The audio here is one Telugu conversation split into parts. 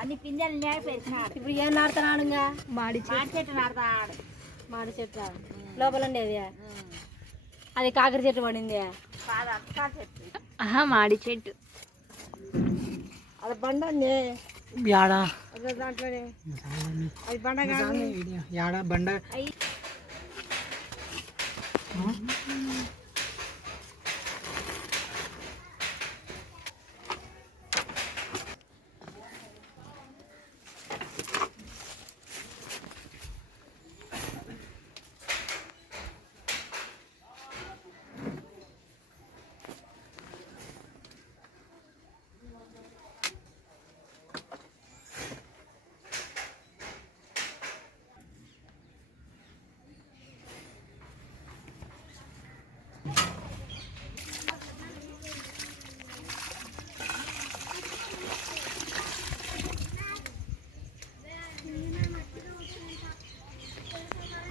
అన్ని పింజలు పెరిచినాడు. ఇప్పుడు ఏం నాడుతున్నాడు? మాడి చెట్టు నాడతాడు. మాడి చెట్టు లోపల ఉండేది అది కాకర చెట్టు పడింది. మాడి చెట్టు అది బండ దాంట్లోనే అది బండ యాడ బండ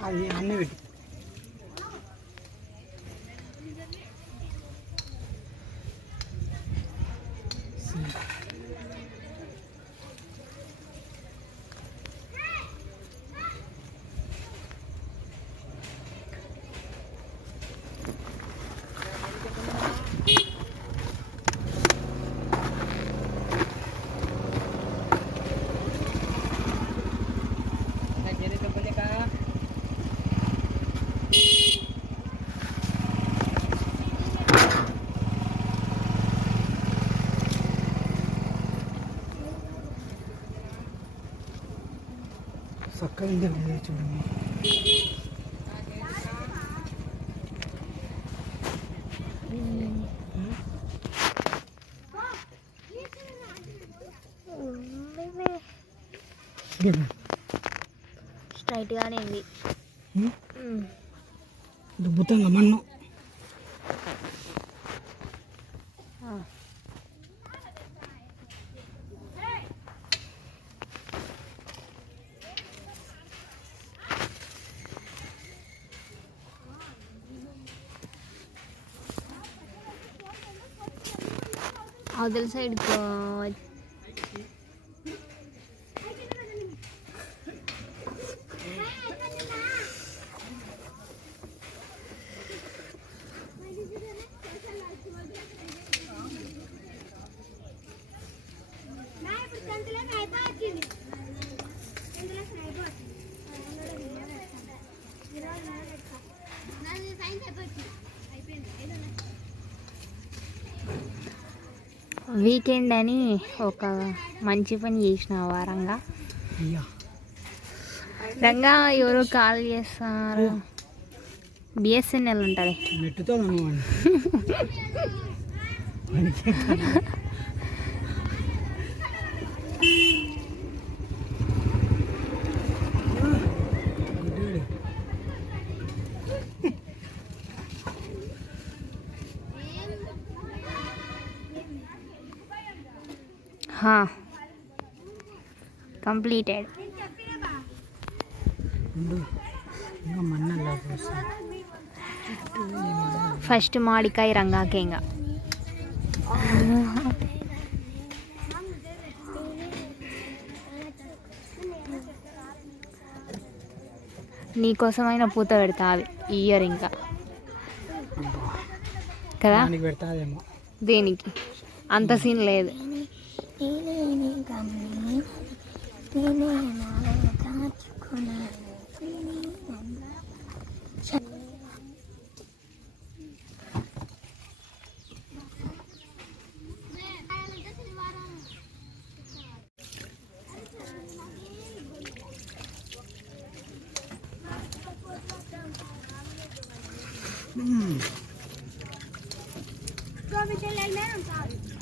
అది అన్నీ పెట్టి చక్కగా చూడండి. స్ట్రైట్ గానే ఉంది. దుబ్బుతంగా మన్ను అవతల సైడ్ వీకెండ్ అని ఒక మంచి పని చేసిన వారంగా రంగా ఎవరో కాల్ చేస్తారు. బిఎస్ఎన్ఎల్ ఉంటుంది. నెట్టుతో కంప్లీటెడ్. ఫస్ట్ మాడికాయ రంగాకేంగా నీకోసమైన పూత పెడతా అవి ఇయర్ ఇంకా కదా. దేనికి అంత సీన్ లేదు. तो भी चल लेना